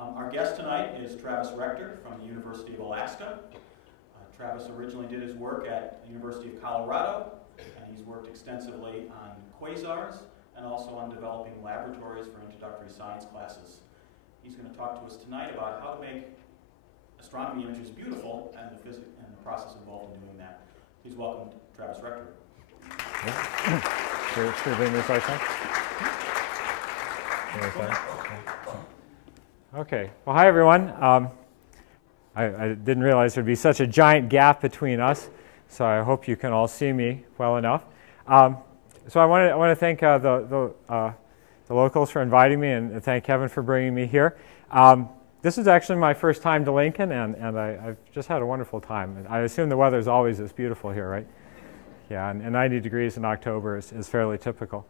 Our guest tonight is Travis Rector from the University of Alaska. Travis originally did his work at the University of Colorado, and he's worked extensively on quasars and also on developing laboratories for introductory science classes. He's going to talk to us tonight about how to make astronomy images beautiful and the process involved in doing that. Please welcome Travis Rector. Should we bring this right side? Okay. Well, hi, everyone. I didn't realize there would be such a giant gap between us, so I hope you can all see me well enough. So I want to thank the locals for inviting me, and thank Kevin for bringing me here. This is actually my first time to Lincoln, and I've just had a wonderful time. And I assume the weather is always this beautiful here, right? Yeah, and 90 degrees in October is fairly typical.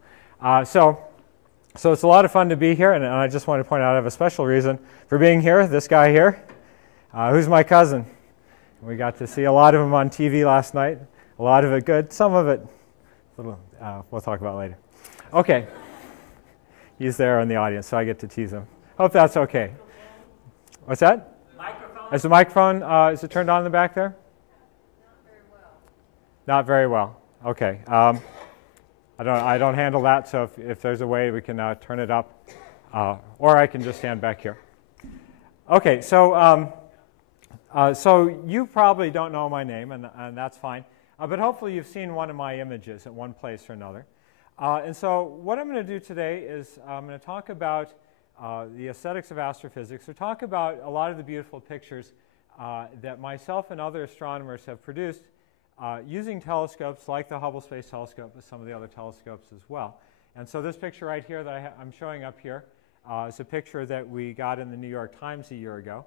So it's a lot of fun to be here, and I just want to point out I have a special reason for being here. This guy here, who's my cousin. We got to see a lot of him on TV last night. A lot of it good, some of it little. We'll talk about later. Okay. He's there in the audience, so I get to tease him. Hope that's okay. What's that? Microphone? Is the microphone, is it turned on in the back there? Not very well. Okay. I don't handle that, so if there's a way we can turn it up, or I can just stand back here. Okay, so you probably don't know my name, and that's fine. But hopefully you've seen one of my images at one place or another. And so what I'm going to do today is I'm going to talk about the aesthetics of astrophysics, or talk about a lot of the beautiful pictures that myself and other astronomers have produced using telescopes like the Hubble Space Telescope, with some of the other telescopes as well. And so this picture right here that I'm showing up here is a picture that we got in the New York Times a year ago,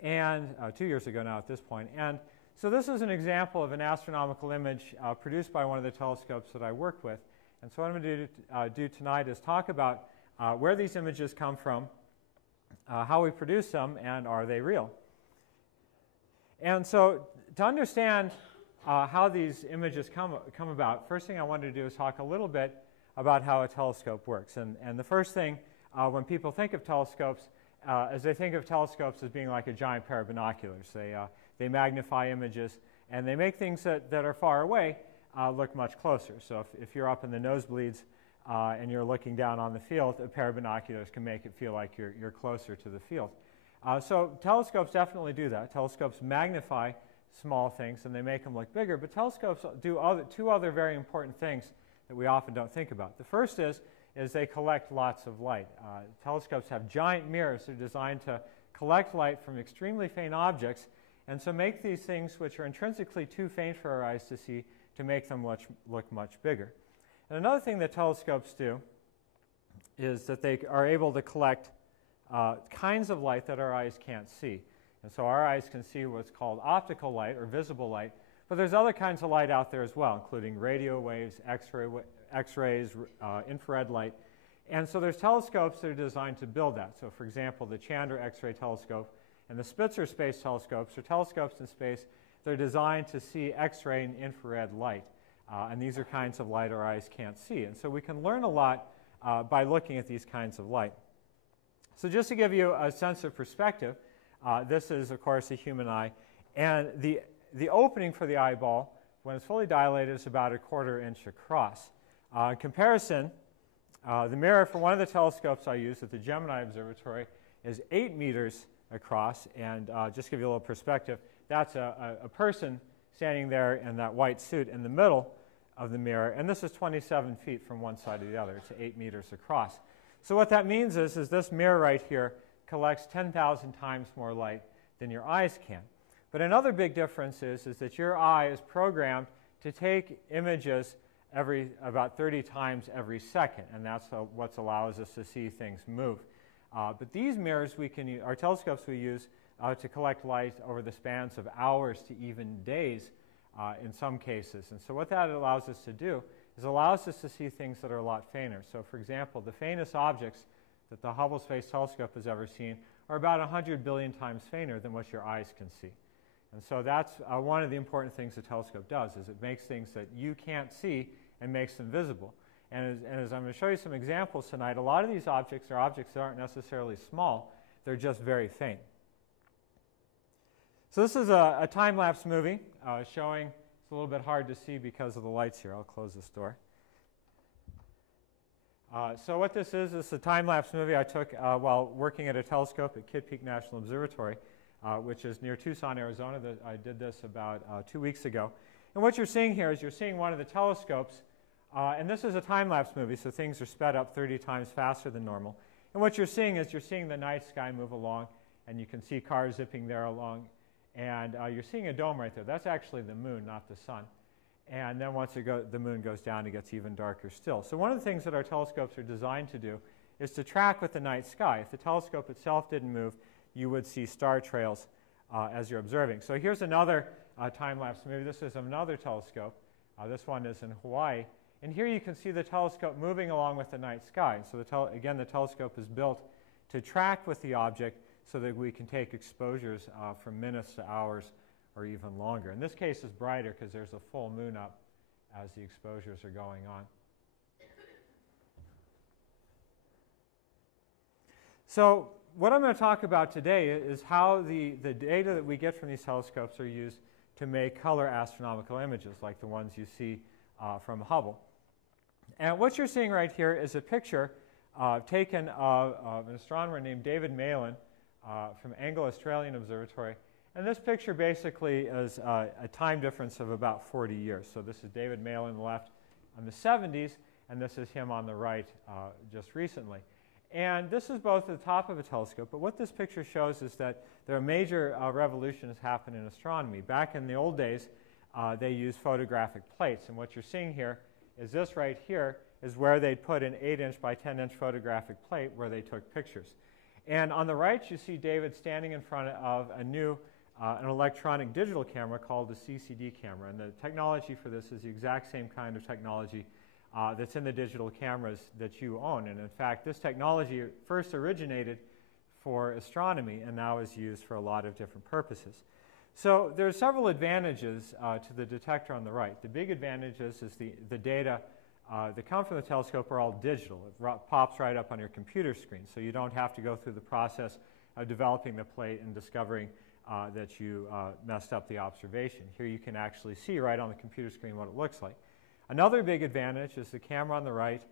and 2 years ago now at this point. And so this is an example of an astronomical image produced by one of the telescopes that I work with. And so what I'm going to do tonight is talk about where these images come from, how we produce them, and are they real? And so to understand how these images come about, first thing I wanted to do is talk a little bit about how a telescope works. And the first thing when people think of telescopes is they think of telescopes as being like a giant pair of binoculars. They magnify images, and they make things that are far away look much closer. So if you're up in the nosebleeds and you're looking down on the field, a pair of binoculars can make it feel like you're closer to the field. So telescopes definitely do that. Telescopes magnify small things, and they make them look bigger. But telescopes do two other very important things that we often don't think about. The first is they collect lots of light. Telescopes have giant mirrors that are designed to collect light from extremely faint objects, and so make these things which are intrinsically too faint for our eyes to see, to make them look much bigger. And another thing that telescopes do is that they are able to collect kinds of light that our eyes can't see. And so our eyes can see what's called optical light, or visible light, but there's other kinds of light out there as well, including radio waves, X-rays, infrared light. And so there's telescopes that are designed to build that. So for example, the Chandra X-ray telescope and the Spitzer Space Telescopes are telescopes in space that are designed to see X-ray and infrared light. And these are kinds of light our eyes can't see. And so we can learn a lot by looking at these kinds of light. So just to give you a sense of perspective, this is, of course, a human eye. And the opening for the eyeball, when it's fully dilated, is about 1/4 inch across. In comparison, the mirror for one of the telescopes I use at the Gemini Observatory is 8 meters across. And just to give you a little perspective, that's a person standing there in that white suit in the middle of the mirror. And this is 27 feet from one side to the other. It's 8 meters across. So what that means is this mirror right here collects 10,000 times more light than your eyes can. But another big difference is that your eye is programmed to take images about 30 times every second, and that's what allows us to see things move. But these mirrors we can use, our telescopes we use to collect light over the spans of hours to even days in some cases. And so what that allows us to do is allows us to see things that are a lot fainter. So for example, the faintest objects that the Hubble Space Telescope has ever seen are about 100 billion times fainter than what your eyes can see. And so that's one of the important things the telescope does, is it makes things that you can't see and makes them visible. And as I'm going to show you some examples tonight, a lot of these objects are objects that aren't necessarily small. they're just very faint. So this is a time-lapse movie showing, it's a little bit hard to see because of the lights here. I'll close this door. So what this is a time-lapse movie I took while working at a telescope at Kitt Peak National Observatory, which is near Tucson, Arizona. I did this about 2 weeks ago. And what you're seeing here is you're seeing one of the telescopes, and this is a time-lapse movie, so things are sped up 30 times faster than normal. And what you're seeing is you're seeing the night sky move along, and you can see cars zipping there along. And you're seeing a dome right there. That's actually the moon, not the sun. And then once the moon goes down, it gets even darker still. So one of the things that our telescopes are designed to do is to track with the night sky. If the telescope itself didn't move, you would see star trails as you're observing. So here's another time-lapse movie. This is another telescope. This one is in Hawaii. And here you can see the telescope moving along with the night sky. So again, the telescope is built to track with the object so that we can take exposures from minutes to hours or even longer. In this case, it's brighter because there's a full moon up as the exposures are going on. So what I'm going to talk about today is how the data that we get from these telescopes are used to make color astronomical images like the ones you see from Hubble. And what you're seeing right here is a picture taken of an astronomer named David Malin from Anglo-Australian Observatory. And this picture basically is a time difference of about 40 years. So this is David Malin on the left in the 70s, and this is him on the right just recently. And this is both at the top of a telescope, but what this picture shows is that there are major revolutions happen in astronomy. Back in the old days, they used photographic plates, and what you're seeing here is this right here is where they'd put an 8-inch by 10-inch photographic plate where they took pictures. And on the right, you see David standing in front of a new an electronic digital camera called a CCD camera. And the technology for this is the exact same kind of technology that's in the digital cameras that you own. And in fact, this technology first originated for astronomy and now is used for a lot of different purposes. So there are several advantages to the detector on the right. The big advantages is the data that come from the telescope are all digital. It pops right up on your computer screen, so you don't have to go through the process of developing the plate and discovering that you messed up the observation. Here you can actually see right on the computer screen what it looks like. Another big advantage is the camera on the right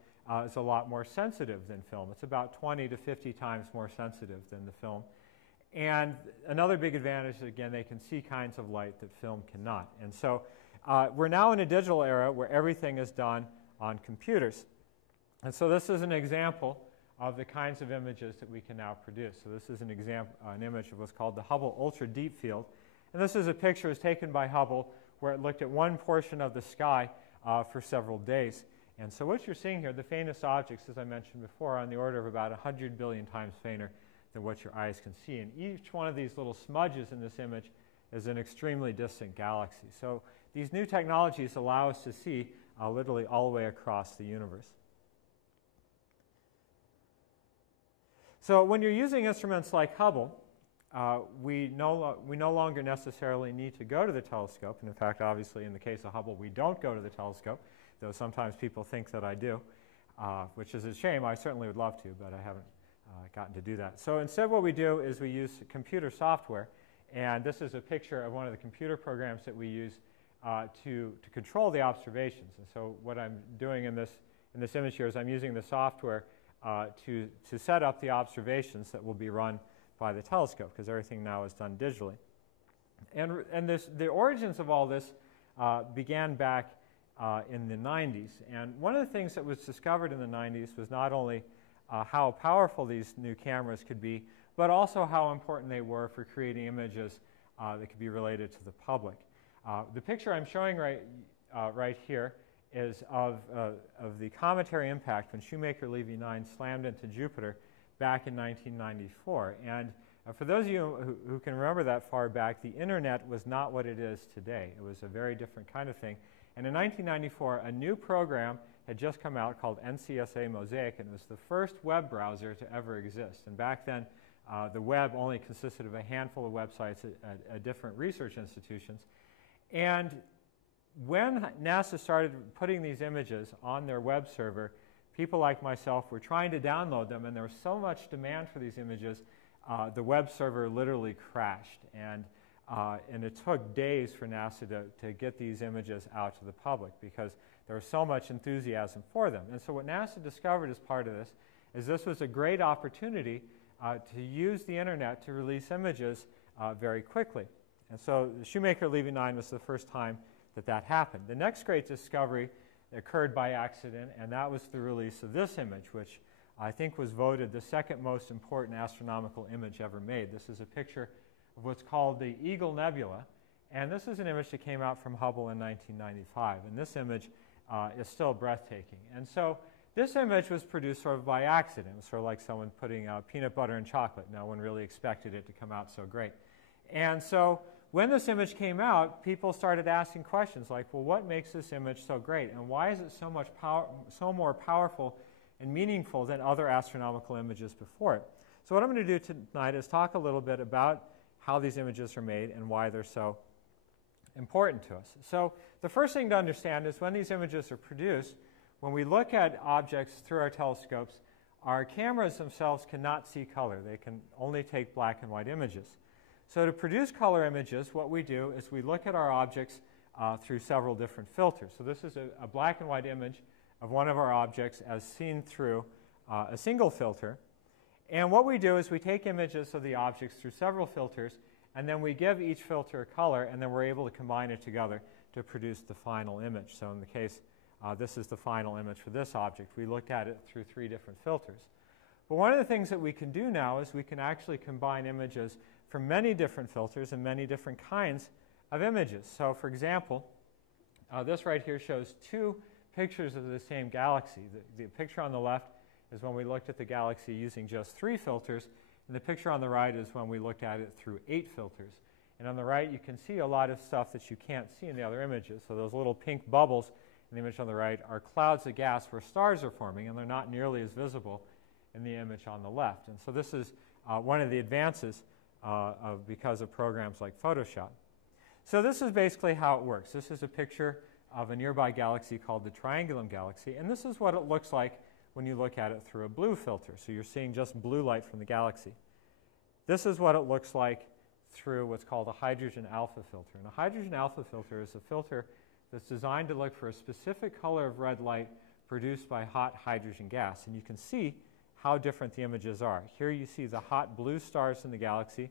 is a lot more sensitive than film. It's about 20 to 50 times more sensitive than the film. And another big advantage is, again, they can see kinds of light that film cannot. And so we're now in a digital era where everything is done on computers. And so this is an example of the kinds of images that we can now produce. So this is an image of what's called the Hubble Ultra Deep Field. And this is a picture that was taken by Hubble where it looked at one portion of the sky for several days. And so what you're seeing here, the faintest objects, as I mentioned before, are on the order of about 100 billion times fainter than what your eyes can see. And each one of these little smudges in this image is an extremely distant galaxy. So these new technologies allow us to see literally all the way across the universe. So when you're using instruments like Hubble, we no longer necessarily need to go to the telescope. And in fact, obviously, in the case of Hubble, we don't go to the telescope, though sometimes people think that I do, which is a shame. I certainly would love to, but I haven't gotten to do that. So instead what we do is we use computer software. And this is a picture of one of the computer programs that we use to control the observations. And so what I'm doing in this image here is I'm using the software to set up the observations that will be run by the telescope, because everything now is done digitally. And the origins of all this began back in the 90s. And one of the things that was discovered in the 90s was not only how powerful these new cameras could be, but also how important they were for creating images that could be related to the public. The picture I'm showing right here is of the cometary impact when Shoemaker-Levy 9 slammed into Jupiter back in 1994. And for those of you who can remember that far back, the internet was not what it is today. It was a very different kind of thing. And in 1994, a new program had just come out called NCSA Mosaic, and it was the first web browser to ever exist. And back then, the web only consisted of a handful of websites at different research institutions. And when NASA started putting these images on their web server, people like myself were trying to download them, and there was so much demand for these images the web server literally crashed. And it took days for NASA to get these images out to the public because there was so much enthusiasm for them. And so what NASA discovered as part of this was a great opportunity to use the internet to release images very quickly. And so the Shoemaker Levy 9 was the first time that happened. The next great discovery occurred by accident, and that was the release of this image, which I think was voted the second most important astronomical image ever made. This is a picture of what's called the Eagle Nebula, and this is an image that came out from Hubble in 1995, and this image is still breathtaking. And so this image was produced sort of by accident. It was sort of like someone putting peanut butter in chocolate. No one really expected it to come out so great. And so when this image came out, people started asking questions like, well, what makes this image so great? And why is it so more powerful and meaningful than other astronomical images before it? So what I'm going to do tonight is talk a little bit about how these images are made and why they're so important to us. So the first thing to understand is when these images are produced, when we look at objects through our telescopes, our cameras themselves cannot see color. They can only take black and white images. So to produce color images, what we do is we look at our objects through several different filters. So this is a black and white image of one of our objects as seen through a single filter. And what we do is we take images of the objects through several filters, and then we give each filter a color, and then we're able to combine it together to produce the final image. So in the case, this is the final image for this object. We looked at it through 3 different filters. But one of the things that we can do now is we can actually combine images from many different filters and many different kinds of images. So for example, this right here shows 2 pictures of the same galaxy. The picture on the left is when we looked at the galaxy using just 3 filters, and the picture on the right is when we looked at it through 8 filters. And on the right, you can see a lot of stuff that you can't see in the other images. So those little pink bubbles in the image on the right are clouds of gas where stars are forming, and they're not nearly as visible in the image on the left. And so this is one of the advances because of programs like Photoshop. So this is basically how it works. This is a picture of a nearby galaxy called the Triangulum Galaxy, and this is what it looks like when you look at it through a blue filter. So you're seeing just blue light from the galaxy. This is what it looks like through what's called a hydrogen alpha filter. And a hydrogen alpha filter is a filter that's designed to look for a specific color of red light produced by hot hydrogen gas. And you can see how different the images are. Here you see the hot blue stars in the galaxy,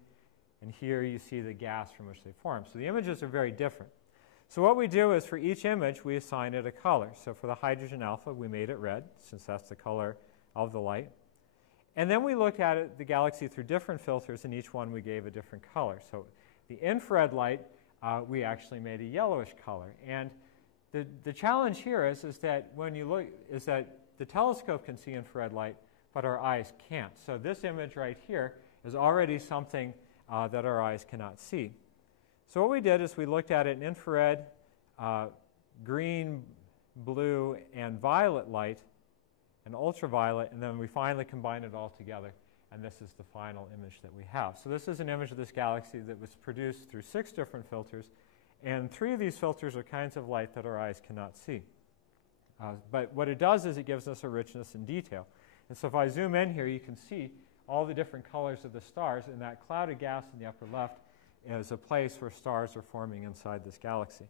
and here you see the gas from which they form. So the images are very different. So what we do is for each image, we assign it a color. So for the hydrogen alpha, we made it red, since that's the color of the light. And then we looked at it, the galaxy through different filters, and each one we gave a different color. So the infrared light, we actually made a yellowish color. And the challenge here is that when you look, is that the telescope can see infrared light, but our eyes can't. So this image right here is already something that our eyes cannot see. So what we did is we looked at it in infrared, green, blue, and violet light, and ultraviolet, and then we finally combined it all together, and this is the final image that we have. So this is an image of this galaxy that was produced through 6 different filters, and 3 of these filters are kinds of light that our eyes cannot see. But what it does is it gives us a richness and detail. And so if I zoom in here, you can see all the different colors of the stars, and that cloud of gas in the upper left is a place where stars are forming inside this galaxy.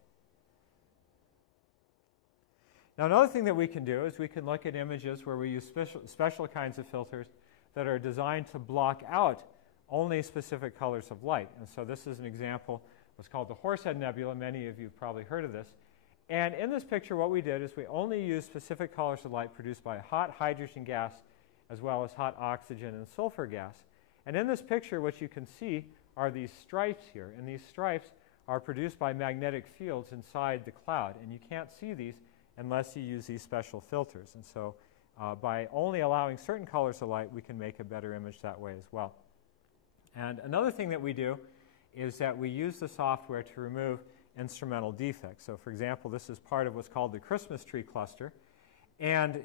Now another thing that we can do is we can look at images where we use special kinds of filters that are designed to block out only specific colors of light. And so this is an example, what's called the Horsehead Nebula. Many of you have probably heard of this. And in this picture, what we did is we only used specific colors of light produced by hot hydrogen gas as well as hot oxygen and sulfur gas. And in this picture, what you can see are these stripes here. And these stripes are produced by magnetic fields inside the cloud. And you can't see these unless you use these special filters. And so by only allowing certain colors of light, we can make a better image that way as well. And another thing that we do is that we use the software to remove instrumental defects. So for example, this is part of what's called the Christmas tree cluster. And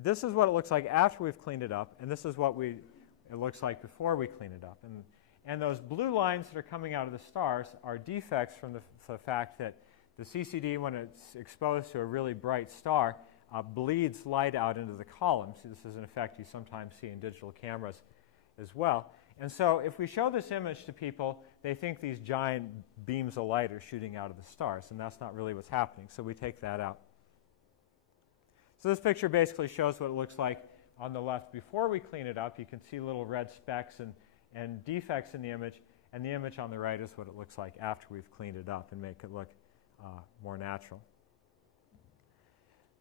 this is what it looks like after we've cleaned it up, and this is what it looks like before we clean it up. And those blue lines that are coming out of the stars are defects from the fact that the CCD, when it's exposed to a really bright star, bleeds light out into the columns. This is an effect you sometimes see in digital cameras as well. And so if we show this image to people, they think these giant beams of light are shooting out of the stars, and that's not really what's happening. So we take that out. So this picture basically shows what it looks like on the left before we clean it up. You can see little red specks and defects in the image, and the image on the right is what it looks like after we've cleaned it up and make it look more natural.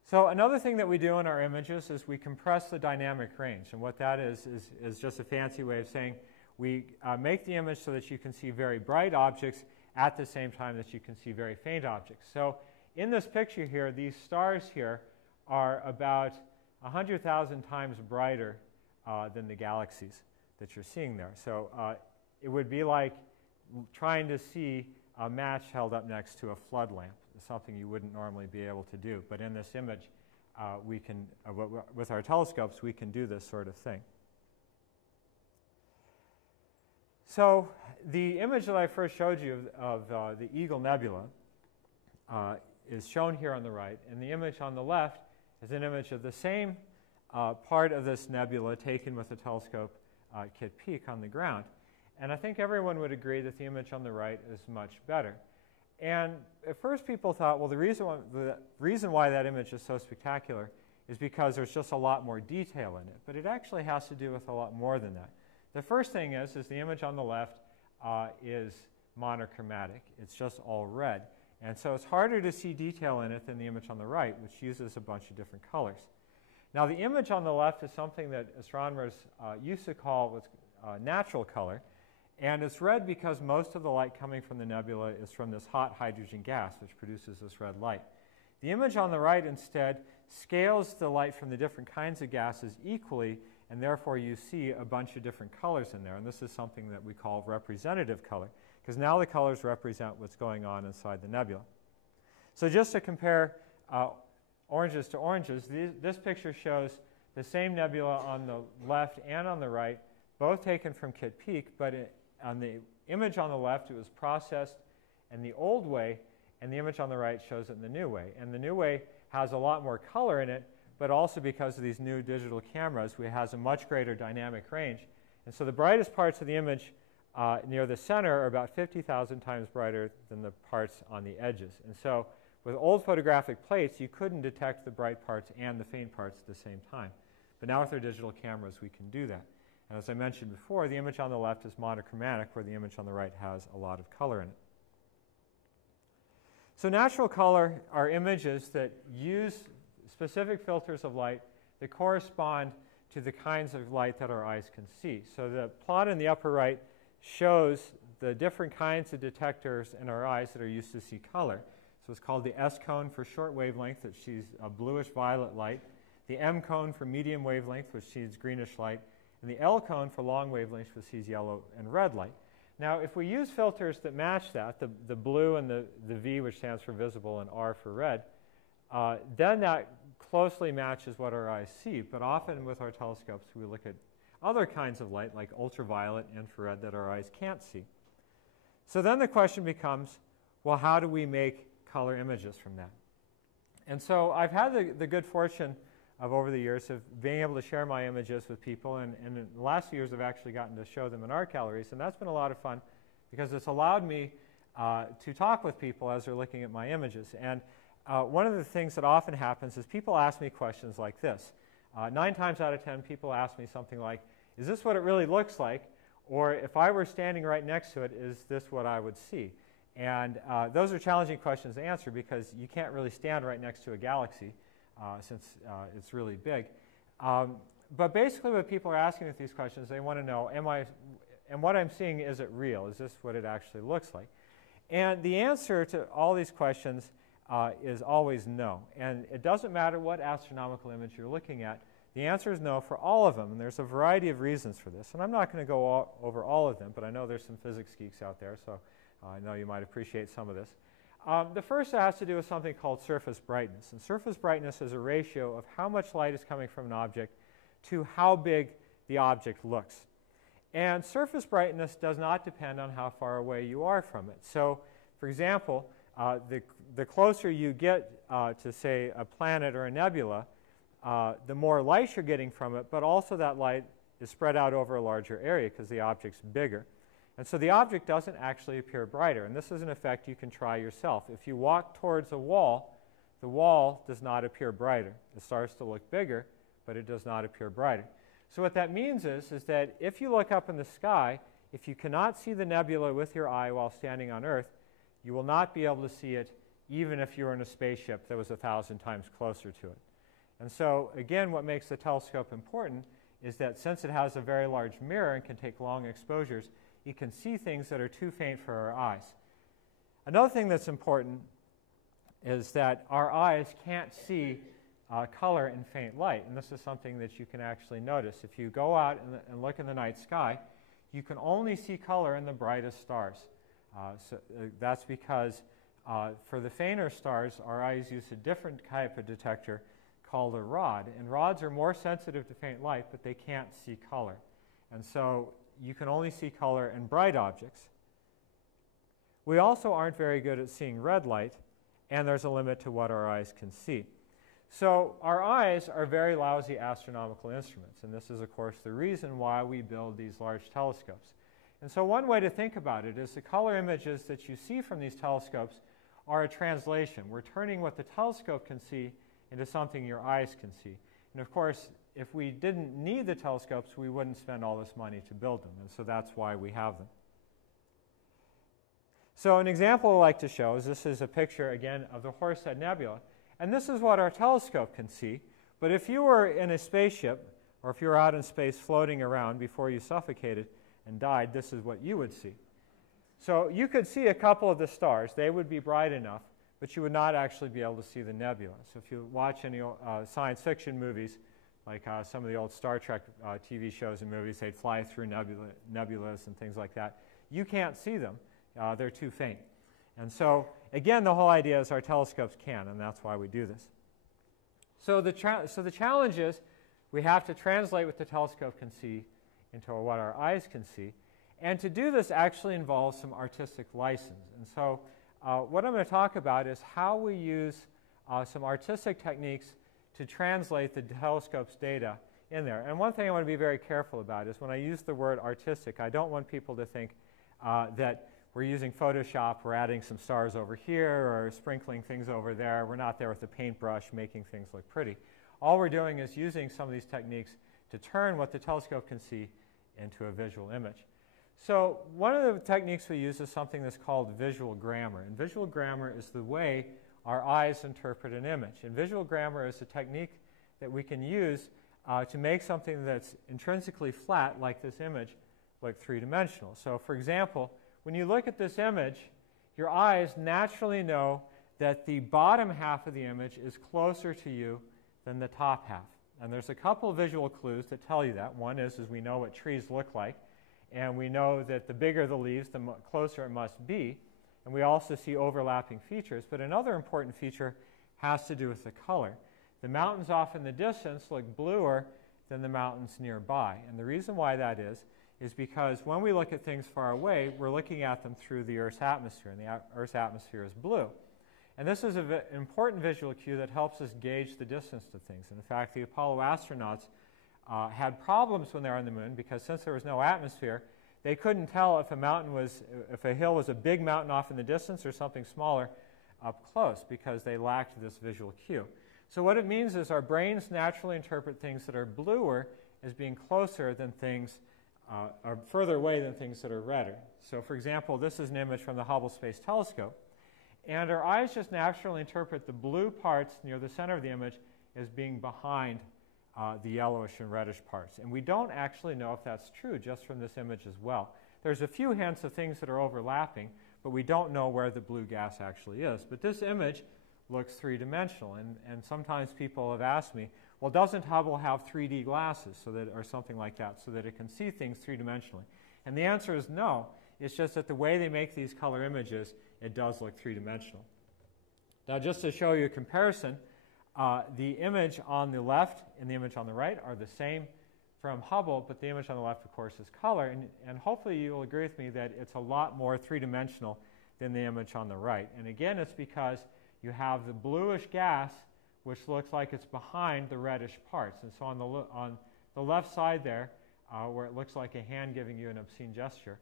So another thing that we do in our images is we compress the dynamic range. And what that is just a fancy way of saying we make the image so that you can see very bright objects at the same time that you can see very faint objects. So in this picture here, these stars here are about 100,000 times brighter than the galaxies that you're seeing there. So it would be like trying to see a match held up next to a flood lamp. It's something you wouldn't normally be able to do. But in this image, we can, with our telescopes, we can do this sort of thing. So the image that I first showed you of the Eagle Nebula is shown here on the right. And the image on the left is an image of the same part of this nebula taken with a telescope Kitt Peak on the ground. And I think everyone would agree that the image on the right is much better. And at first people thought, well, the reason why that image is so spectacular is because there's just a lot more detail in it. But it actually has to do with a lot more than that. The first thing is the image on the left is monochromatic. It's just all red. And so it's harder to see detail in it than the image on the right, which uses a bunch of different colors. Now, the image on the left is something that astronomers used to call natural color. And it's red because most of the light coming from the nebula is from this hot hydrogen gas, which produces this red light. The image on the right, instead, scales the light from the different kinds of gases equally, and therefore you see a bunch of different colors in there. And this is something that we call representative color, because now the colors represent what's going on inside the nebula. So just to compare oranges to oranges, this picture shows the same nebula on the left and on the right, both taken from Kitt Peak, but on the image on the left, it was processed in the old way, and the image on the right shows it in the new way. And the new way has a lot more color in it, but also because of these new digital cameras, it has a much greater dynamic range. And so the brightest parts of the image near the center are about 50,000 times brighter than the parts on the edges. And so with old photographic plates, you couldn't detect the bright parts and the faint parts at the same time. But now with our digital cameras, we can do that. And as I mentioned before, the image on the left is monochromatic, where the image on the right has a lot of color in it. So natural color are images that use specific filters of light that correspond to the kinds of light that our eyes can see. So the plot in the upper right shows the different kinds of detectors in our eyes that are used to see color. So it's called the S cone for short wavelength, that sees a bluish-violet light, the M cone for medium wavelength, which sees greenish light, and the L cone for long wavelengths, which sees yellow and red light. Now, if we use filters that match that, the blue and the V, which stands for visible, and R for red, then that closely matches what our eyes see. But often with our telescopes, we look at other kinds of light, like ultraviolet, infrared, that our eyes can't see. So then the question becomes, well, how do we make color images from that? And so I've had the good fortune of over the years of being able to share my images with people, and in the last few years I've actually gotten to show them in art galleries, and that's been a lot of fun because it's allowed me to talk with people as they're looking at my images. And one of the things that often happens is people ask me questions like this. 9 times out of 10 people ask me something like, is this what it really looks like? Or if I were standing right next to it, is this what I would see? And those are challenging questions to answer because you can't really stand right next to a galaxy since it's really big. But basically what people are asking with these questions, they want to know, and what I'm seeing, is it real? Is this what it actually looks like? And the answer to all these questions is always no. And it doesn't matter what astronomical image you're looking at. The answer is no for all of them. And there's a variety of reasons for this. And I'm not going to go over all of them, but I know there's some physics geeks out there, so I know you might appreciate some of this. The first has to do with something called surface brightness. And surface brightness is a ratio of how much light is coming from an object to how big the object looks. And surface brightness does not depend on how far away you are from it. So, for example, the closer you get to, say, a planet or a nebula, the more light you're getting from it, but also that light is spread out over a larger area because the object's bigger. And so the object doesn't actually appear brighter. And this is an effect you can try yourself. If you walk towards a wall, the wall does not appear brighter. It starts to look bigger, but it does not appear brighter. So what that means is that if you look up in the sky, if you cannot see the nebula with your eye while standing on Earth, you will not be able to see it even if you were in a spaceship that was 1,000 times closer to it. And so, again, what makes the telescope important is that since it has a very large mirror and can take long exposures, it can see things that are too faint for our eyes. Another thing that's important is that our eyes can't see color in faint light. And this is something that you can actually notice. If you go out and look in the night sky, you can only see color in the brightest stars. That's because for the fainter stars, our eyes use a different type of detector called a rod. And rods are more sensitive to faint light, but they can't see color. And so you can only see color in bright objects. We also aren't very good at seeing red light, and there's a limit to what our eyes can see. So our eyes are very lousy astronomical instruments, and this is, of course, the reason why we build these large telescopes. And so one way to think about it is the color images that you see from these telescopes are a translation. We're turning what the telescope can see into something your eyes can see. And of course, if we didn't need the telescopes, we wouldn't spend all this money to build them, and so that's why we have them. So an example I like to show is this is a picture, again, of the Horsehead Nebula. And this is what our telescope can see. But if you were in a spaceship, or if you were out in space floating around before you suffocated and died, this is what you would see. So you could see a couple of the stars. They would be bright enough, but you would not actually be able to see the nebula. So if you watch any science fiction movies, like some of the old Star Trek TV shows and movies, they'd fly through nebulas and things like that. You can't see them. They're too faint. And so, again, the whole idea is our telescopes can, and that's why we do this. So the challenge is we have to translate what the telescope can see into what our eyes can see. And to do this actually involves some artistic license. And so what I'm going to talk about is how we use some artistic techniques to translate the telescope's data in there. And one thing I want to be very careful about is when I use the word artistic, I don't want people to think that we're using Photoshop, we're adding some stars over here or sprinkling things over there. We're not there with a paintbrush making things look pretty. All we're doing is using some of these techniques to turn what the telescope can see into a visual image. So one of the techniques we use is something that's called visual grammar. And visual grammar is the way our eyes interpret an image. And visual grammar is a technique that we can use to make something that's intrinsically flat, like this image, look three-dimensional. So for example, when you look at this image, your eyes naturally know that the bottom half of the image is closer to you than the top half. And there's a couple of visual clues that tell you that. One is we know what trees look like, and we know that the bigger the leaves, the closer it must be. And we also see overlapping features. But another important feature has to do with the color. The mountains off in the distance look bluer than the mountains nearby. And the reason why that is because when we look at things far away, we're looking at them through the Earth's atmosphere, and the Earth's atmosphere is blue. And this is an important visual cue that helps us gauge the distance to things. And in fact, the Apollo astronauts had problems when they were on the moon because since there was no atmosphere, they couldn't tell if a hill was a big mountain off in the distance or something smaller up close because they lacked this visual cue. So what it means is our brains naturally interpret things that are bluer as being closer than things are further away than things that are redder. So for example, this is an image from the Hubble Space Telescope. And our eyes just naturally interpret the blue parts near the center of the image as being behind the yellowish and reddish parts. And we don't actually know if that's true just from this image as well. There's a few hints of things that are overlapping, but we don't know where the blue gas actually is. But this image looks three-dimensional. And sometimes people have asked me, well, doesn't Hubble have 3D glasses or something like that so that it can see things three-dimensionally? And the answer is no. It's just that the way they make these color images, it does look three-dimensional. Now, just to show you a comparison, the image on the left and the image on the right are the same from Hubble, but the image on the left, of course, is color. And hopefully you will agree with me that it's a lot more three-dimensional than the image on the right. And again, it's because you have the bluish gas, which looks like it's behind the reddish parts. And so on the left side there, where it looks like a hand giving you an obscene gesture.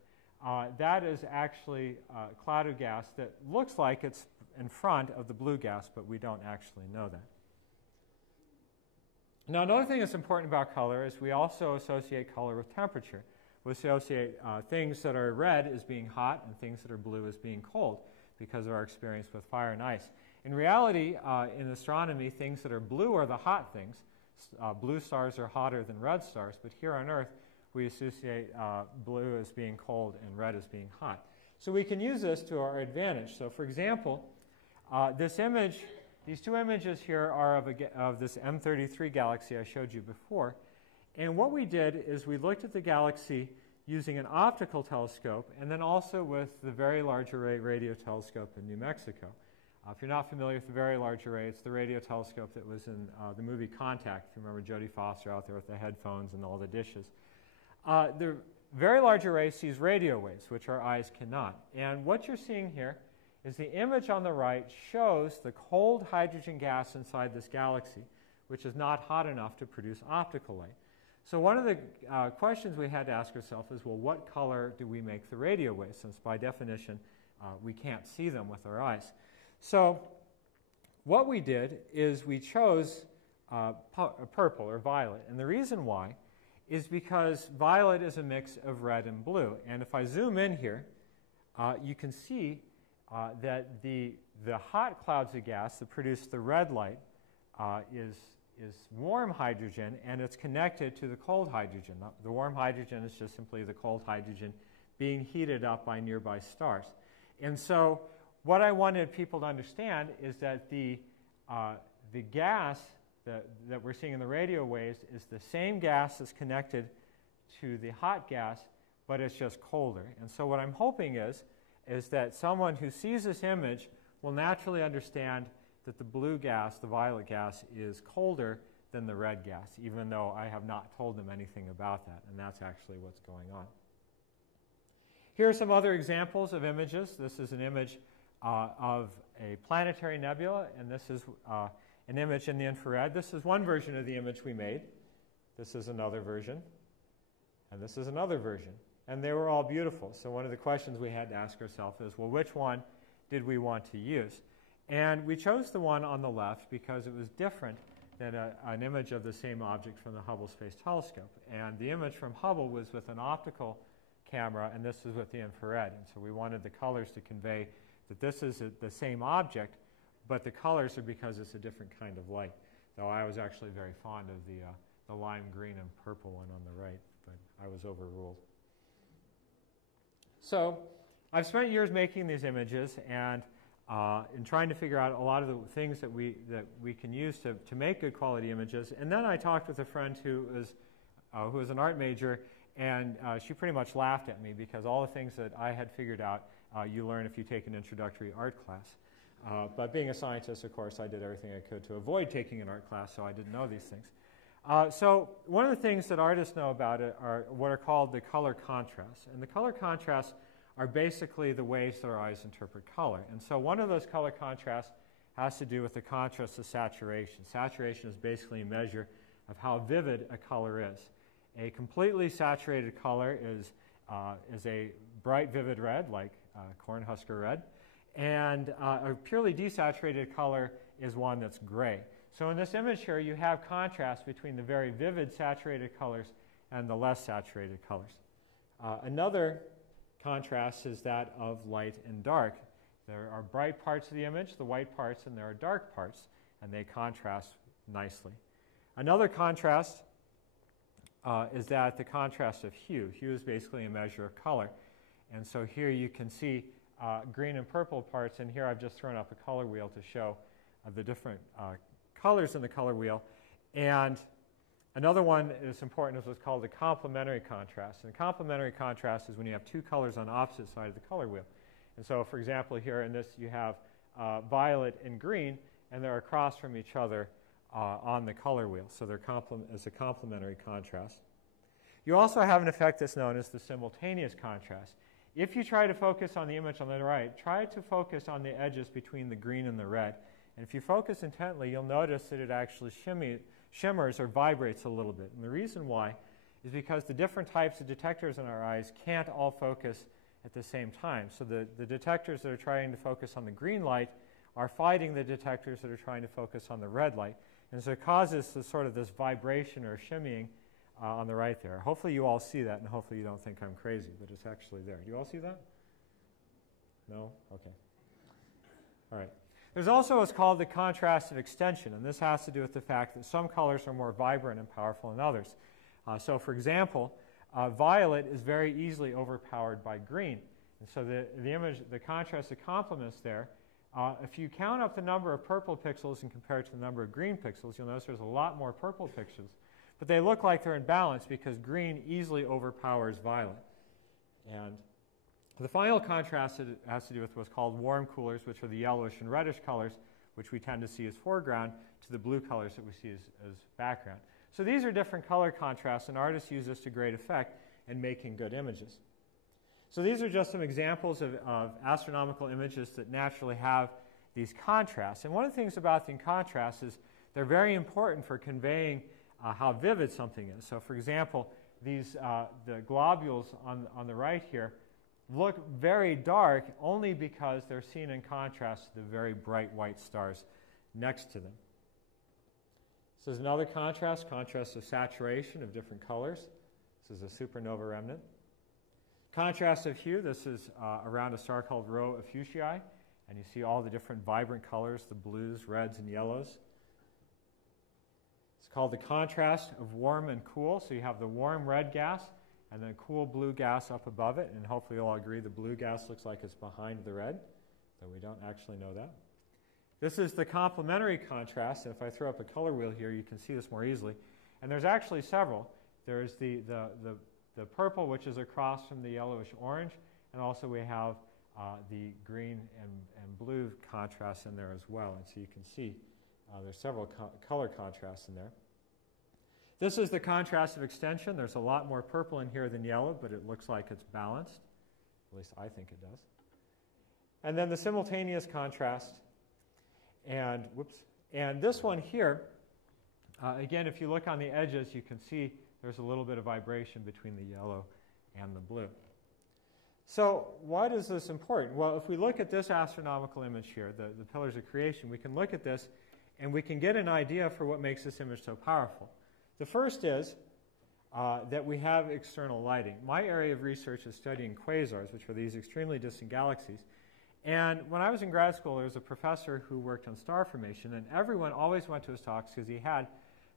That is actually a cloud of gas that looks like it's in front of the blue gas, but we don't actually know that. Now, another thing that's important about color is we also associate color with temperature. We associate things that are red as being hot and things that are blue as being cold because of our experience with fire and ice. In reality, in astronomy, things that are blue are the hot things. Blue stars are hotter than red stars, but here on Earth, we associate blue as being cold and red as being hot. So we can use this to our advantage. So for example, these two images here are of this M33 galaxy I showed you before. And what we did is we looked at the galaxy using an optical telescope and then also with the Very Large Array radio telescope in New Mexico. If you're not familiar with the Very Large Array, it's the radio telescope that was in the movie Contact. If you remember Jodie Foster out there with the headphones and all the dishes. The Very Large Array sees radio waves, which our eyes cannot. And what you're seeing here is the image on the right shows the cold hydrogen gas inside this galaxy, which is not hot enough to produce optical light. So one of the questions we had to ask ourselves is, well, what color do we make the radio waves, since by definition we can't see them with our eyes? So what we did is we chose purple or violet. And the reason why is because violet is a mix of red and blue. And if I zoom in here, you can see that the hot clouds of gas that produce the red light is warm hydrogen, and it's connected to the cold hydrogen. The warm hydrogen is just simply the cold hydrogen being heated up by nearby stars. And so what I wanted people to understand is that the gas that we're seeing in the radio waves is the same gas that's connected to the hot gas, but it's just colder. And so what I'm hoping is that someone who sees this image will naturally understand that the blue gas, the violet gas, is colder than the red gas, even though I have not told them anything about that, and that's actually what's going on. Here are some other examples of images. This is an image of a planetary nebula, and this is an image in the infrared. This is one version of the image we made. This is another version, and this is another version. And they were all beautiful. So one of the questions we had to ask ourselves is, well, which one did we want to use? And we chose the one on the left because it was different than an image of the same object from the Hubble Space Telescope. And the image from Hubble was with an optical camera, and this is with the infrared. And so we wanted the colors to convey that this is the same object, but the colors are because it's a different kind of light. Though I was actually very fond of the lime green and purple one on the right, but I was overruled. So I've spent years making these images and in trying to figure out a lot of the things that we can use to make good quality images. And then I talked with a friend who was an art major, and she pretty much laughed at me because all the things that I had figured out you learn if you take an introductory art class. But being a scientist, of course, I did everything I could to avoid taking an art class, so I didn't know these things. So one of the things that artists know about it are what are called the color contrasts. And the color contrasts are basically the ways that our eyes interpret color. And so one of those color contrasts has to do with the contrast of saturation. Saturation is basically a measure of how vivid a color is. A completely saturated color is a bright, vivid red, like Cornhusker red. And a purely desaturated color is one that's gray. So in this image here, you have contrast between the very vivid saturated colors and the less saturated colors. Another contrast is that of light and dark. There are bright parts of the image, the white parts, and there are dark parts, and they contrast nicely. Another contrast is that the contrast of hue. Hue is basically a measure of color. And so here you can see green and purple parts, and here I've just thrown up a color wheel to show the different colors in the color wheel. And another one that's important is what's called the complementary contrast. And complementary contrast is when you have two colors on opposite sides of the color wheel. And so, for example, here in this you have violet and green, and they're across from each other on the color wheel. So they're it's a complementary contrast. You also have an effect that's known as the simultaneous contrast. If you try to focus on the image on the right, try to focus on the edges between the green and the red. And if you focus intently, you'll notice that it actually shimmers or vibrates a little bit. And the reason why is because the different types of detectors in our eyes can't all focus at the same time. So the detectors that are trying to focus on the green light are fighting the detectors that are trying to focus on the red light. And so it causes this vibration or shimmying on the right there. Hopefully you all see that, and hopefully you don't think I'm crazy, but it's actually there. Do you all see that? No? Okay. All right. There's also what's called the contrast of extension, and this has to do with the fact that some colors are more vibrant and powerful than others. So for example, violet is very easily overpowered by green. And so the image, the contrast that complements there, if you count up the number of purple pixels and compare it to the number of green pixels, you'll notice there's a lot more purple pixels. But they look like they're in balance because green easily overpowers violet. And the final contrast has to do with what's called warm coolers, which are the yellowish and reddish colors, which we tend to see as foreground, to the blue colors that we see as background. So these are different color contrasts, and artists use this to great effect in making good images. So these are just some examples of astronomical images that naturally have these contrasts. And one of the things about the contrasts is they're very important for conveying how vivid something is. So for example, the globules on the right here look very dark only because they're seen in contrast to the very bright white stars next to them. This is another contrast of saturation of different colors. This is a supernova remnant. Contrast of hue, this is around a star called Rho Ophiuchii, and you see all the different vibrant colors, the blues, reds, and yellows. It's called the contrast of warm and cool, so you have the warm red gas and then cool blue gas up above it, and hopefully you'll all agree the blue gas looks like it's behind the red, though we don't actually know that. This is the complementary contrast, and if I throw up a color wheel here, you can see this more easily. And there's actually several. There's the purple, which is across from the yellowish orange, and also we have the green and blue contrast in there as well. And so you can see there's several color contrasts in there. This is the contrast of extension. There's a lot more purple in here than yellow, but it looks like it's balanced. At least I think it does. And then the simultaneous contrast. And this one here, again, if you look on the edges, you can see there's a little bit of vibration between the yellow and the blue. So why is this important? Well, if we look at this astronomical image here, the pillars of creation, we can look at this and we can get an idea for what makes this image so powerful. The first is that we have external lighting. My area of research is studying quasars, which are these extremely distant galaxies. And when I was in grad school, there was a professor who worked on star formation, and everyone always went to his talks because he had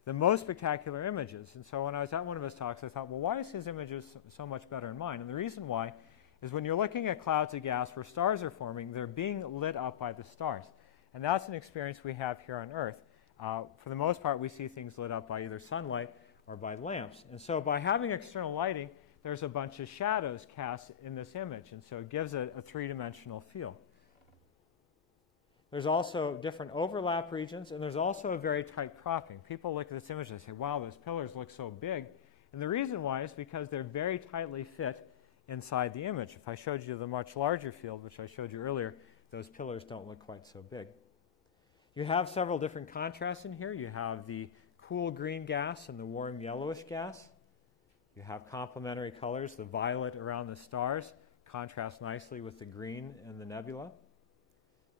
the most spectacular images. And so when I was at one of his talks, I thought, well, why is his images so much better than mine? And the reason why is when you're looking at clouds of gas where stars are forming, they're being lit up by the stars. And that's an experience we have here on Earth. For the most part, we see things lit up by either sunlight or by lamps. And so by having external lighting, there's a bunch of shadows cast in this image, and so it gives it a three-dimensional feel. There's also different overlap regions, and there's also a very tight cropping. People look at this image and say, wow, those pillars look so big. And the reason why is because they're very tightly fit inside the image. If I showed you the much larger field, which I showed you earlier, those pillars don't look quite so big. You have several different contrasts in here. You have the cool green gas and the warm yellowish gas. You have complementary colors. The violet around the stars contrasts nicely with the green in the nebula.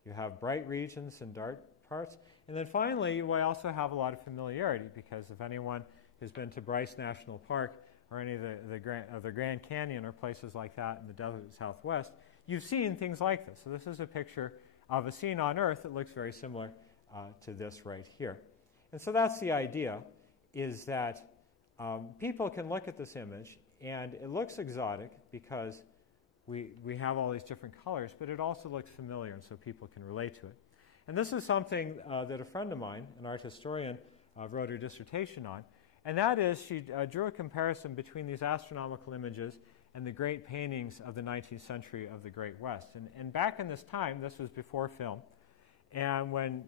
You have bright regions and dark parts. And then finally, we also have a lot of familiarity, because if anyone who's been to Bryce National Park or any of the Grand Canyon or places like that in the desert Southwest, you've seen things like this. So this is a picture of a scene on Earth that looks very similar to this right here. And so that's the idea, is that people can look at this image, and it looks exotic because we have all these different colors, but it also looks familiar, and so people can relate to it. And this is something that a friend of mine, an art historian, wrote her dissertation on, and that is she drew a comparison between these astronomical images and the great paintings of the 19th century of the Great West. And back in this time, this was before film, and when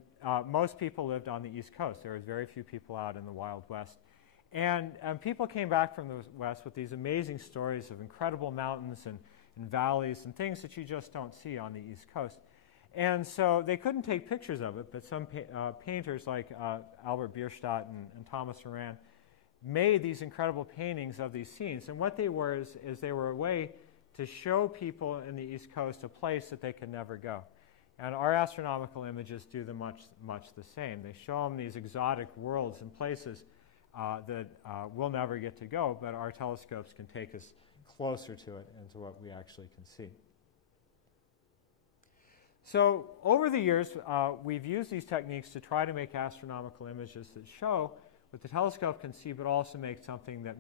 most people lived on the East Coast. There was very few people out in the Wild West. And people came back from the West with these amazing stories of incredible mountains and valleys and things that you just don't see on the East Coast. And so they couldn't take pictures of it, but some painters like Albert Bierstadt and Thomas Moran, made these incredible paintings of these scenes. And what they were is they were a way to show people in the East Coast a place that they could never go. And our astronomical images do much the same. They show them these exotic worlds and places that we'll never get to go, but our telescopes can take us closer to it and to what we actually can see. So over the years, we've used these techniques to try to make astronomical images that show what the telescope can see, but also make something that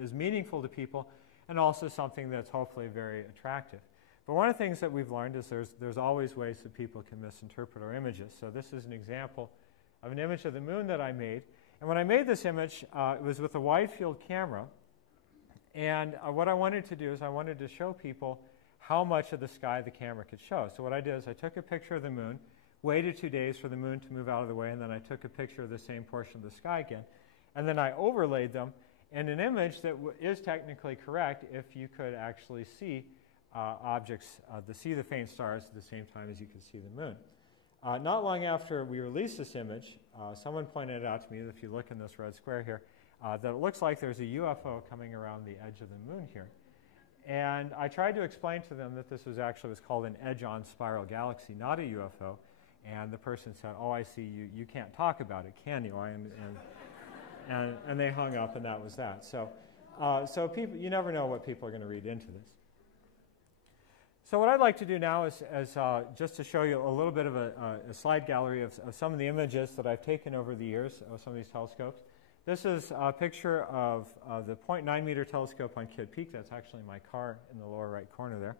is meaningful to people, and also something that's hopefully very attractive. But one of the things that we've learned is there's always ways that people can misinterpret our images. So this is an example of an image of the moon that I made. And when I made this image, it was with a wide field camera. And what I wanted to do is I wanted to show people how much of the sky the camera could show. So what I did is I took a picture of the moon, waited 2 days for the moon to move out of the way, and then I took a picture of the same portion of the sky again. And then I overlaid them in an image that is technically correct if you could actually see objects, see the faint stars at the same time as you could see the moon. Not long after we released this image, someone pointed out to me that if you look in this red square here, that it looks like there's a UFO coming around the edge of the moon here. And I tried to explain to them that this was called an edge-on spiral galaxy, not a UFO. And the person said, "Oh, I see. You can't talk about it, can you?" And they hung up, and that was that. So people, you never know what people are going to read into this. So what I'd like to do now is just to show you a little bit of a slide gallery of some of the images that I've taken over the years of some of these telescopes. This is a picture of the 0.9 meter telescope on Kidd Peak. That's actually my car in the lower right corner there.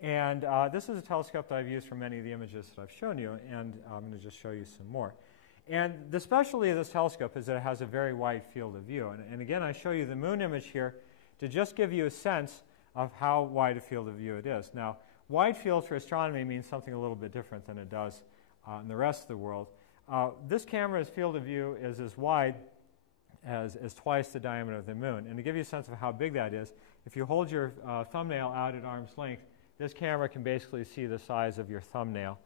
And this is a telescope that I've used for many of the images that I've shown you, and I'm going to just show you some more. And the specialty of this telescope is that it has a very wide field of view. And again, I show you the moon image here to just give you a sense of how wide a field of view it is. Now, wide field for astronomy means something a little bit different than it does in the rest of the world. This camera's field of view is as wide as twice the diameter of the moon. And to give you a sense of how big that is, if you hold your thumbnail out at arm's length, this camera can basically see the size of your thumbnail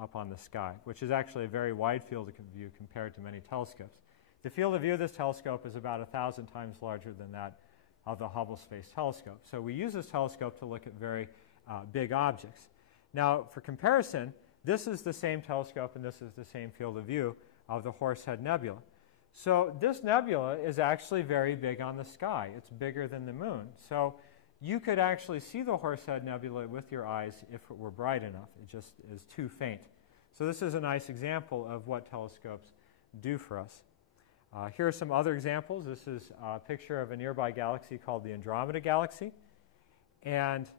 up on the sky, which is actually a very wide field of view compared to many telescopes. The field of view of this telescope is about 1,000 times larger than that of the Hubble Space Telescope. So we use this telescope to look at very big objects. Now, for comparison, this is the same telescope and this is the same field of view of the Horsehead Nebula. So this nebula is actually very big on the sky. It's bigger than the moon. So you could actually see the Horsehead Nebula with your eyes if it were bright enough. It just is too faint. So this is a nice example of what telescopes do for us. Here are some other examples. This is a picture of a nearby galaxy called the Andromeda Galaxy. And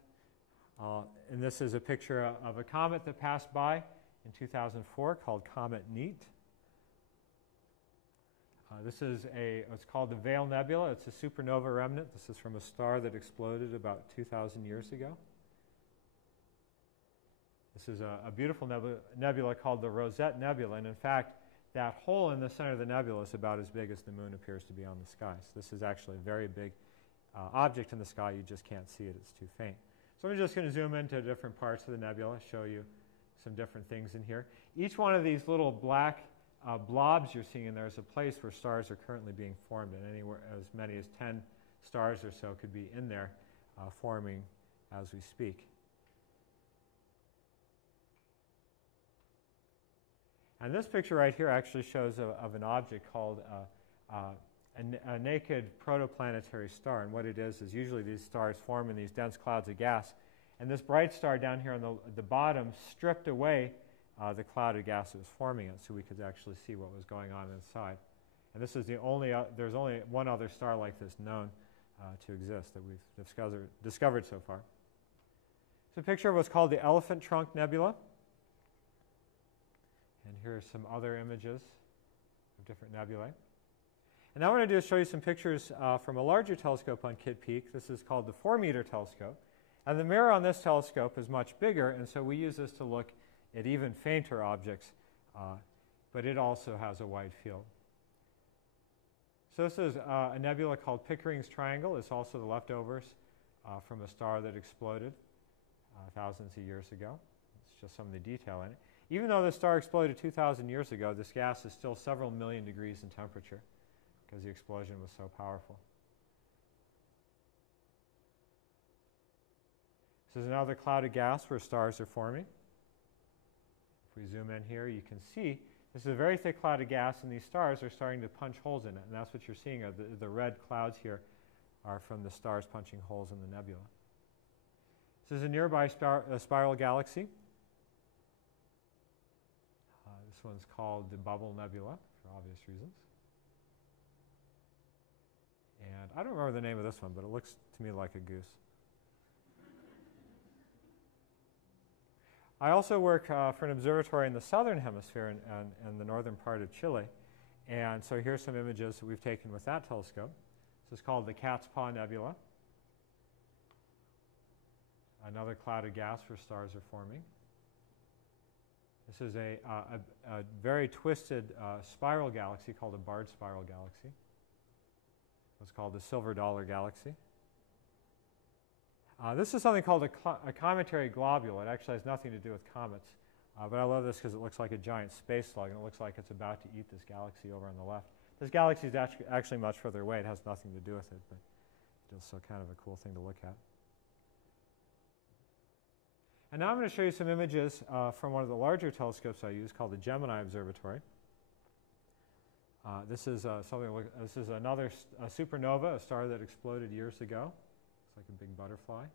this is a picture of a comet that passed by in 2004 called Comet Neat. It's called the Veil Nebula. It's a supernova remnant. This is from a star that exploded about 2,000 years ago. This is a beautiful nebula called the Rosette Nebula. And in fact, that hole in the center of the nebula is about as big as the moon appears to be on the sky. So this is actually a very big object in the sky. You just can't see it. It's too faint. So I'm just going to zoom into different parts of the nebula, show you some different things in here. Each one of these little black blobs you're seeing in there is a place where stars are currently being formed, and anywhere as many as 10 stars or so could be in there forming as we speak. And this picture right here actually shows of an object called a naked protoplanetary star. And what it is usually these stars form in these dense clouds of gas. And this bright star down here on the bottom stripped away the cloud of gas that was forming it, so we could actually see what was going on inside. And this is there's only one other star like this known to exist that we've discovered so far. It's a picture of what's called the Elephant Trunk Nebula. And here are some other images of different nebulae. And now what I'm going to do is show you some pictures from a larger telescope on Kidd Peak. This is called the 4-meter telescope. And the mirror on this telescope is much bigger, and so we use this to look at even fainter objects, but it also has a wide field. So this is a nebula called Pickering's Triangle. It's also the leftovers from a star that exploded thousands of years ago. It's just some of the detail in it. Even though the star exploded 2,000 years ago, this gas is still several million degrees in temperature, because the explosion was so powerful. This is another cloud of gas where stars are forming. If we zoom in here, you can see this is a very thick cloud of gas, and these stars are starting to punch holes in it. And that's what you're seeing. The red clouds here are from the stars punching holes in the nebula. This is a nearby spiral galaxy. This one's called the Hubble Nebula, for obvious reasons. And I don't remember the name of this one, but it looks to me like a goose. I also work for an observatory in the southern hemisphere in the northern part of Chile. And so here's some images that we've taken with that telescope. This is called the Cat's Paw Nebula. Another cloud of gas where stars are forming. This is a very twisted spiral galaxy called a barred spiral galaxy. It's called the Silver Dollar Galaxy. This is something called a cometary globule. It actually has nothing to do with comets. But I love this because it looks like a giant space slug, and it looks like it's about to eat this galaxy over on the left. This galaxy is actually much further away. It has nothing to do with it, but it's still kind of a cool thing to look at. And now I'm going to show you some images from one of the larger telescopes I use called the Gemini Observatory. This is another supernova, a star that exploded years ago. Looks like a big butterfly.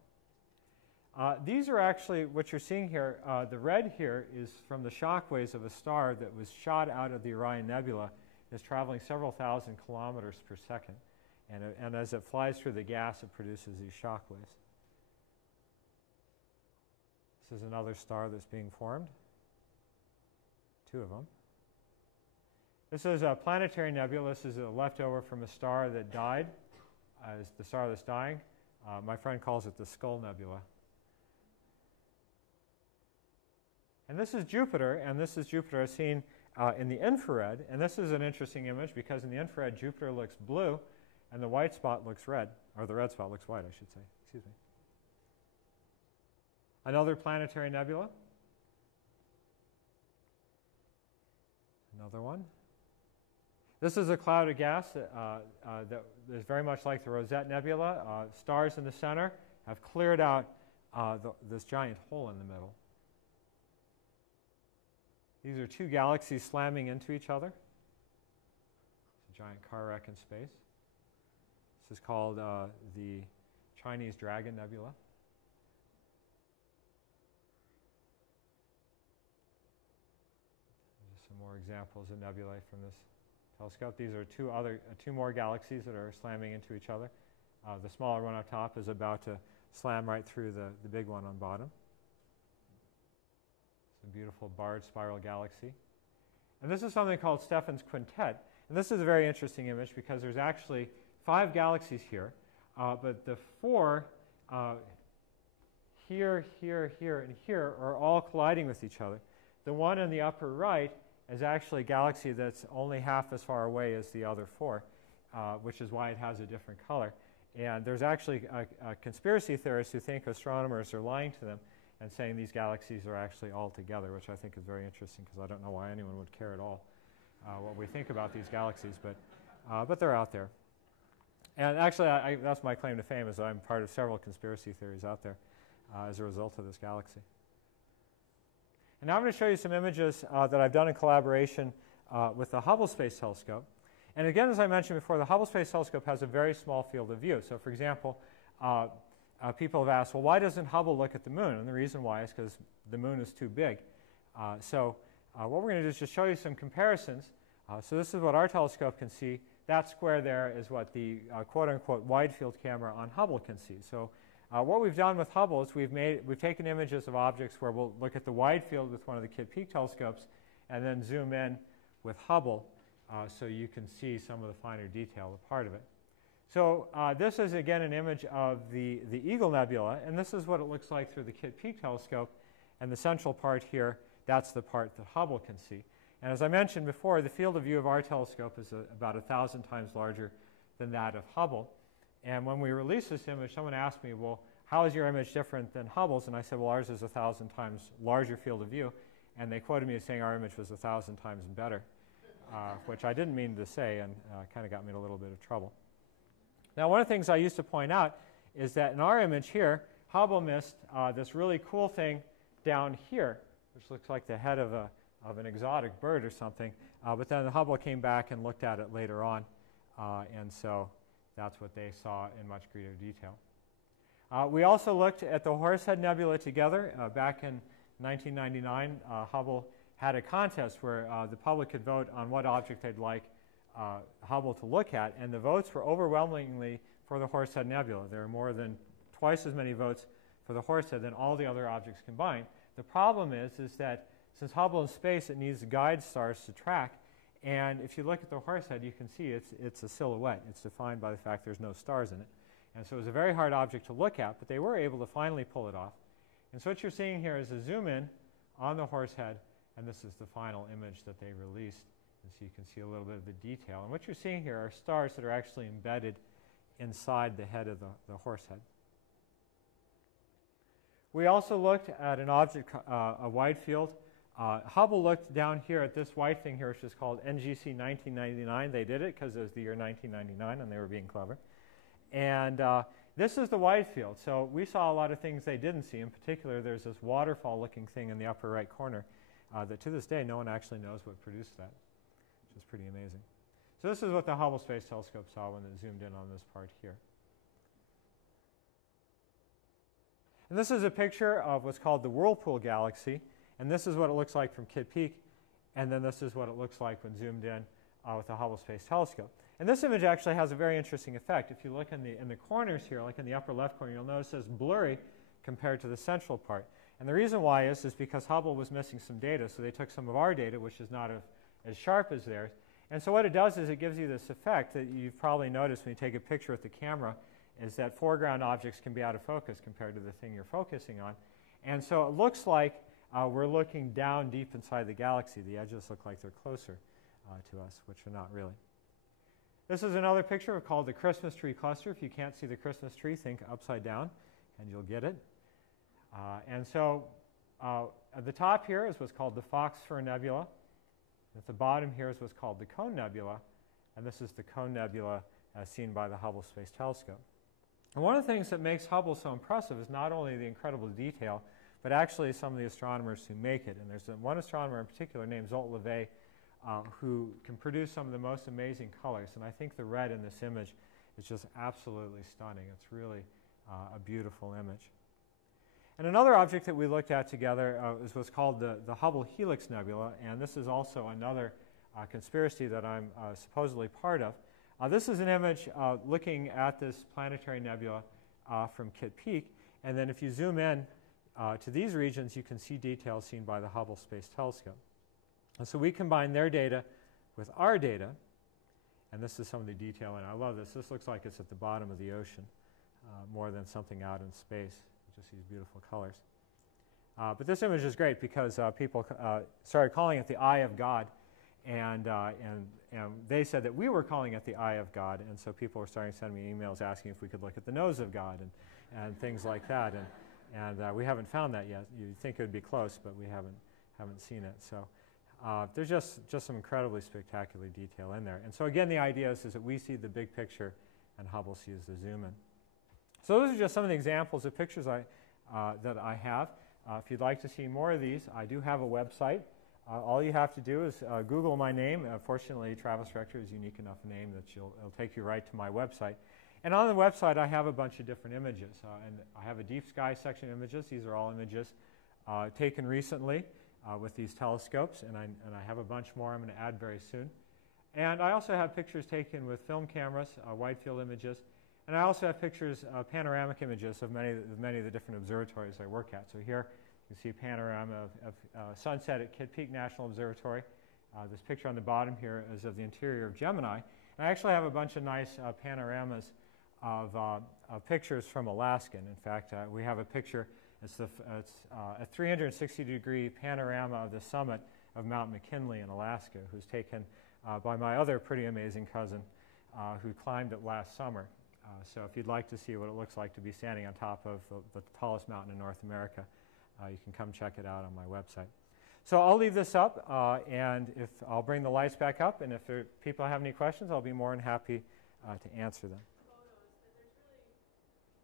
These are actually, what you're seeing here, the red here is from the shock waves of a star that was shot out of the Orion Nebula. It's traveling several thousand kilometers per second. And as it flies through the gas, it produces these shock waves. This is another star that's being formed. Two of them. This is a Planetary Nebula. This is a leftover from a star that died. It's the star that's dying. My friend calls it the Skull Nebula. And this is Jupiter, and this is Jupiter as seen in the infrared. And this is an interesting image because in the infrared, Jupiter looks blue, and the white spot looks red, or the red spot looks white, I should say. Excuse me. Another planetary nebula. Another one. This is a cloud of gas that is very much like the Rosette Nebula. Stars in the center have cleared out this giant hole in the middle. These are two galaxies slamming into each other. It's a giant car wreck in space. This is called the Chinese Dragon Nebula. Some more examples of nebulae from this telescope. These are two more galaxies that are slamming into each other. The smaller one up top is about to slam right through the big one on bottom. It's a beautiful barred spiral galaxy. And this is something called Stefans Quintet. And this is a very interesting image because there's actually 5 galaxies here, but the 4 here, here, here, and here are all colliding with each other. The one in the upper right is actually a galaxy that's only half as far away as the other 4, which is why it has a different color. And there's actually conspiracy theorists who think astronomers are lying to them and saying these galaxies are actually all together, which I think is very interesting because I don't know why anyone would care at all what we think about these galaxies, but they're out there. And actually, that's my claim to fame, is that I'm part of several conspiracy theories out there as a result of this galaxy. And now I'm going to show you some images that I've done in collaboration with the Hubble Space Telescope. And again, as I mentioned before, the Hubble Space Telescope has a very small field of view. So for example, people have asked, well, why doesn't Hubble look at the moon? And the reason why is because the moon is too big. So what we're going to do is just show you some comparisons. So this is what our telescope can see. That square there is what the quote-unquote wide field camera on Hubble can see. So what we've done with Hubble is we've taken images of objects where we'll look at the wide field with one of the Kidd Peak telescopes and then zoom in with Hubble so you can see some of the finer detail of part of it. So this is again an image of the Eagle Nebula, and this is what it looks like through the Kidd Peak telescope. And the central part here, that's the part that Hubble can see. And as I mentioned before, the field of view of our telescope is about 1,000 times larger than that of Hubble. And when we released this image, someone asked me, well, how is your image different than Hubble's? And I said, well, ours is 1,000 times larger field of view. And they quoted me as saying our image was 1,000 times better. which I didn't mean to say and kind of got me in a little bit of trouble. Now, one of the things I used to point out is that in our image here, Hubble missed this really cool thing down here, which looks like the head of an exotic bird or something. But then the Hubble came back and looked at it later on, and so that's what they saw in much greater detail. We also looked at the Horsehead Nebula together. Back in 1999, Hubble had a contest where the public could vote on what object they'd like Hubble to look at, and the votes were overwhelmingly for the Horsehead Nebula. There were more than twice as many votes for the Horsehead than all the other objects combined. The problem is that since Hubble is space, it needs guide stars to track, and if you look at the Horsehead, you can see it's a silhouette. It's defined by the fact there's no stars in it. And so it was a very hard object to look at, but they were able to finally pull it off. And so what you're seeing here is a zoom in on the Horsehead, and this is the final image that they released. And so you can see a little bit of the detail. And what you're seeing here are stars that are actually embedded inside the head of the Horsehead. We also looked at an object, a wide field. Hubble looked down here at this white thing here, which is called NGC 1999. They did it because it was the year 1999, and they were being clever. And this is the wide field. So we saw a lot of things they didn't see. In particular, there's this waterfall-looking thing in the upper right corner that to this day no one actually knows what produced that, which is pretty amazing. So this is what the Hubble Space Telescope saw when it zoomed in on this part here. And this is a picture of what's called the Whirlpool Galaxy. And this is what it looks like from Kitt Peak. And then this is what it looks like when zoomed in with the Hubble Space Telescope. And this image actually has a very interesting effect. If you look in the corners here, like in the upper left corner, you'll notice it's blurry compared to the central part. And the reason why is because Hubble was missing some data. So they took some of our data, which is not as sharp as theirs. And so what it does is it gives you this effect that you've probably noticed when you take a picture with the camera, is that foreground objects can be out of focus compared to the thing you're focusing on. And so it looks like we're looking down deep inside the galaxy. The edges look like they're closer to us, which are not really. This is another picture called the Christmas tree cluster. If you can't see the Christmas tree, think upside down, and you'll get it. And so at the top here is what's called the Fox Fir Nebula. At the bottom here is what's called the Cone Nebula, and this is the Cone Nebula as seen by the Hubble Space Telescope. And one of the things that makes Hubble so impressive is not only the incredible detail, but actually some of the astronomers who make it. And there's one astronomer in particular named Zsolt Levé who can produce some of the most amazing colors. And I think the red in this image is just absolutely stunning. It's really a beautiful image. And another object that we looked at together is what's called the Hubble Helix Nebula. And this is also another conspiracy that I'm supposedly part of. This is an image looking at this planetary nebula from Kitt Peak. And then if you zoom in to these regions, you can see details seen by the Hubble Space Telescope. And so we combine their data with our data. And this is some of the detail. And I love this. This looks like it's at the bottom of the ocean more than something out in space. Just these beautiful colors. But this image is great because people started calling it the Eye of God. And they said that we were calling it the Eye of God, and so people were starting to send me emails asking if we could look at the nose of God and things like that. And we haven't found that yet. You'd think it would be close, but we haven't seen it. So there's just some incredibly spectacular detail in there. And so again, the idea is that we see the big picture, and Hubble sees the zoom in. So those are just some of the examples of pictures that I have. If you'd like to see more of these, I do have a website. All you have to do is Google my name. Fortunately, Travis Rector is a unique enough name that it'll take you right to my website. And on the website, I have a bunch of different images. And I have a deep sky section of images. These are all images taken recently with these telescopes. And I have a bunch more I'm going to add very soon. And I also have pictures taken with film cameras, wide field images. And I also have pictures, panoramic images of many of the different observatories I work at. So here, you can see a panorama of sunset at Kitt Peak National Observatory. This picture on the bottom here is of the interior of Gemini. And I actually have a bunch of nice panoramas of pictures from Alaska. And in fact, we have a picture. It's a 360-degree panorama of the summit of Mount McKinley in Alaska, who's taken by my other pretty amazing cousin who climbed it last summer. So if you'd like to see what it looks like to be standing on top of the tallest mountain in North America, you can come check it out on my website. So I'll leave this up, and if I'll bring the lights back up, and if people have any questions, I'll be more than happy to answer them. Photos, that there's really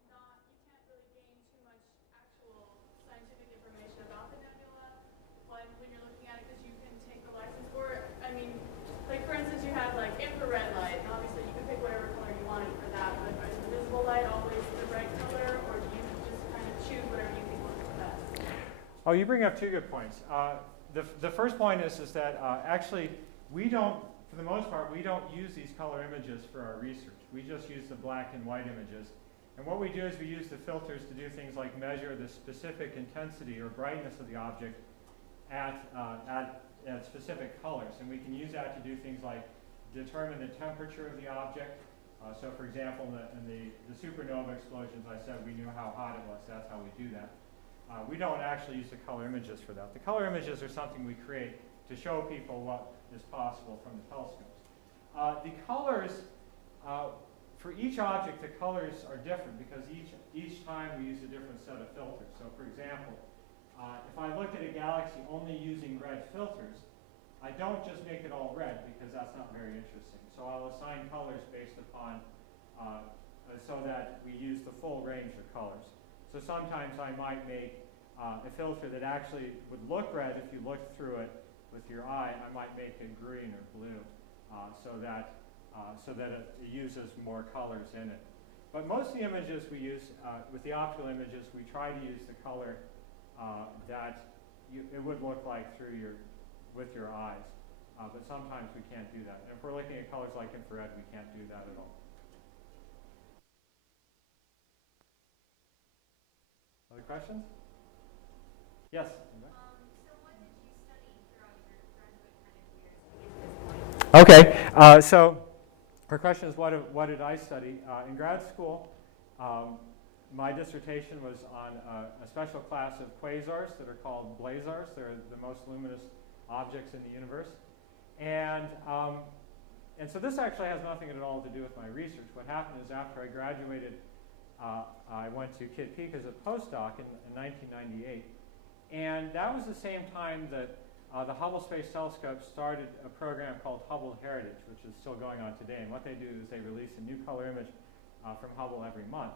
not, you can't really gain too much actual scientific information about the nebula when you're looking at it, because you can take the license, or, I mean, like for instance, you have like infrared light, and obviously you can pick whatever color you wanted for that, but is the visible light always the right color, or do you just kind of choose whatever you think looks the best? Oh, you bring up two good points. The first point is that actually we don't, for the most part, we don't use these color images for our research. We just use the black and white images. And what we do is we use the filters to do things like measure the specific intensity or brightness of the object at specific colors. And we can use that to do things like determine the temperature of the object. So for example, in the supernova explosions, I said we knew how hot it was. That's how we do that. We don't actually use the color images for that. The color images are something we create to show people what is possible from the telescopes. The colors, for each object, the colors are different because each time we use a different set of filters. So for example, if I looked at a galaxy only using red filters, I don't just make it all red because that's not very interesting. So I'll assign colors based upon, so that we use the full range of colors. So sometimes I might make a filter that actually would look red if you looked through it with your eye. I might make it green or blue so that it uses more colors in it. But most of the images we use, with the optical images, we try to use the color that it would look like with your eyes. But sometimes we can't do that. And if we're looking at colors like infrared, we can't do that at all. Other questions? Yes? So what did you study throughout your graduate kind of years to get to this point? Okay, so her question is what did I study? In grad school, my dissertation was on a special class of quasars that are called blazars. They're the most luminous objects in the universe. And so this actually has nothing at all to do with my research. What happened is after I graduated, I went to Kitt Peak as a postdoc in 1998. And that was the same time that the Hubble Space Telescope started a program called Hubble Heritage, which is still going on today. And what they do is they release a new color image from Hubble every month.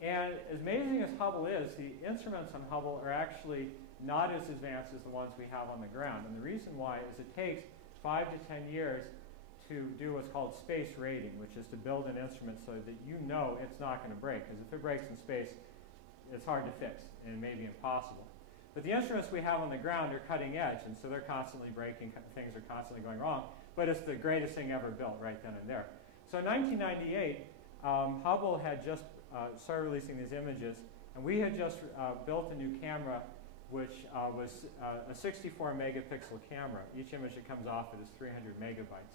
And as amazing as Hubble is, the instruments on Hubble are actually not as advanced as the ones we have on the ground. And the reason why is it takes 5 to 10 years to do what's called space rating, which is to build an instrument so that you know it's not going to break. Because if it breaks in space, it's hard to fix, and it may be impossible. But the instruments we have on the ground are cutting edge, and so they're constantly breaking, things are constantly going wrong, but it's the greatest thing ever built right then and there. So in 1998, Hubble had just started releasing these images, and we had just built a new camera which was a 64 megapixel camera. Each image that comes off it is 300 megabytes,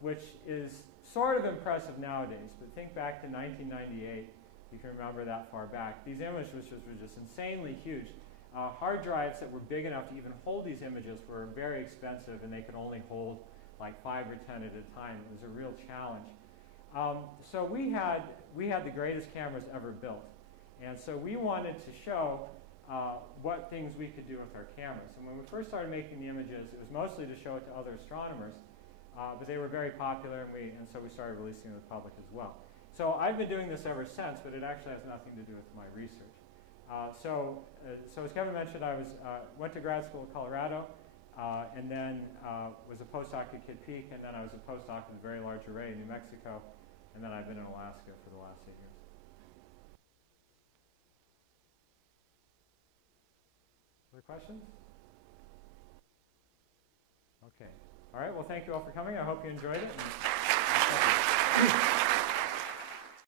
which is sort of impressive nowadays, but think back to 1998, you can remember that far back. These images were just insanely huge. Hard drives that were big enough to even hold these images were very expensive, and they could only hold like 5 or 10 at a time. It was a real challenge. So we had the greatest cameras ever built, and so we wanted to show what things we could do with our cameras. And when we first started making the images, it was mostly to show it to other astronomers, but they were very popular, and so we started releasing them to the public as well. So I've been doing this ever since, but it actually has nothing to do with my research. So as Kevin mentioned, I went to grad school in Colorado, and then was a postdoc at Kitt Peak, and then I was a postdoc in the Very Large Array in New Mexico, and then I've been in Alaska for the last 8 years. Other questions? Okay. All right. Well, thank you all for coming. I hope you enjoyed it.